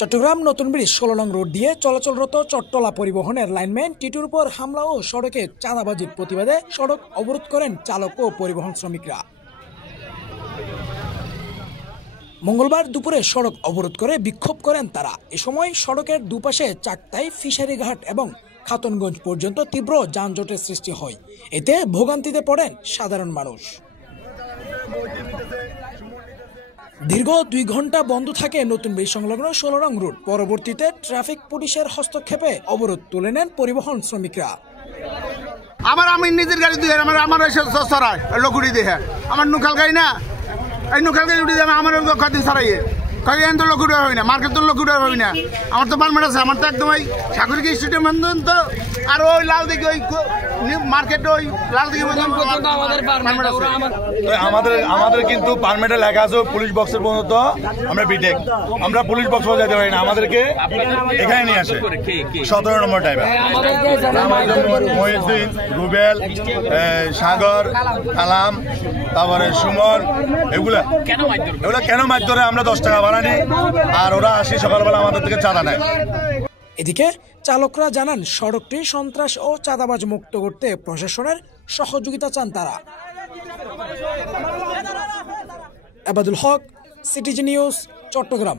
চট্টগ্রাম নতুন ব্রিজ 16 নং রোড দিয়ে চলাচলরত চট্টলা পরিবহনের লাইনম্যান টিটুর উপর হামলা ও সড়কে চাঁদাবাজির প্রতিবাদে সড়ক অবরোধ করেন চালক ও পরিবহন শ্রমিকরা। মঙ্গলবার দুপুরে সড়ক অবরোধ করে বিক্ষোভ করেন তারা। এ সময় সড়কের দুপাশে চাকতাই, ফিশারিঘাট এবং খাতুনগঞ্জ পর্যন্ত তীব্র যানজটের সৃষ্টি হয়। এতে ভোগান্তিতে পড়েন সাধারণ মানুষ। দীর্ঘ 2 ঘন্টা বন্ধ থাকে নতুন ব্রিজ সংলগ্ন 16 নং রোড। পরবর্তীতে ট্রাফিক পুলিশের হস্তক্ষেপে অবরোধ তুলে নেন পরিবহন শ্রমিকরা। আমি নিজের গাড়ি দিয়ে আমার সরাই লকুড়ি দিয়ে আমার নুকাল গাড়ি না, এই নুকাল গাড়ি উঠে যাবে আমার কদিন সরাইয়ে কয়েকদিন তো লকুড়ি হই না, মার্কেট তো লকুড়ি হই না। আমার তো পারমিট আছে, আমার তো একদম ওই সাগরিকা স্টেডিয়াম তো আর ওই লাল দিকে ওই মার্কেট ওই লাল দিকে আমাদের কিন্তু পারমিটে লেখা আছে পুলিশ বক্সের পর্যন্ত আমরা বিটেক, আমরা পুলিশ বক্স যেতে পারি না, আমাদেরকে এখানে নিয়ে আসে 17 নম্বর ড্রাইভার মহিউদ্দিন, রুবেল, সাগর, কালাম, তারপরে সুমন, এগুলা কেন মাছ ধরে আমরা 10 টাকা বানানি আর ওরা আসি সকালবেলা আমাদের থেকে চাঁদা নেয়। এদিকে চালকরা জানান সড়কটি সন্ত্রাস ও চাঁদাবাজ মুক্ত করতে প্রশাসনের সহযোগিতা চান তারা। আবাদুল হক, সিটিজি নিউজ, চট্টগ্রাম।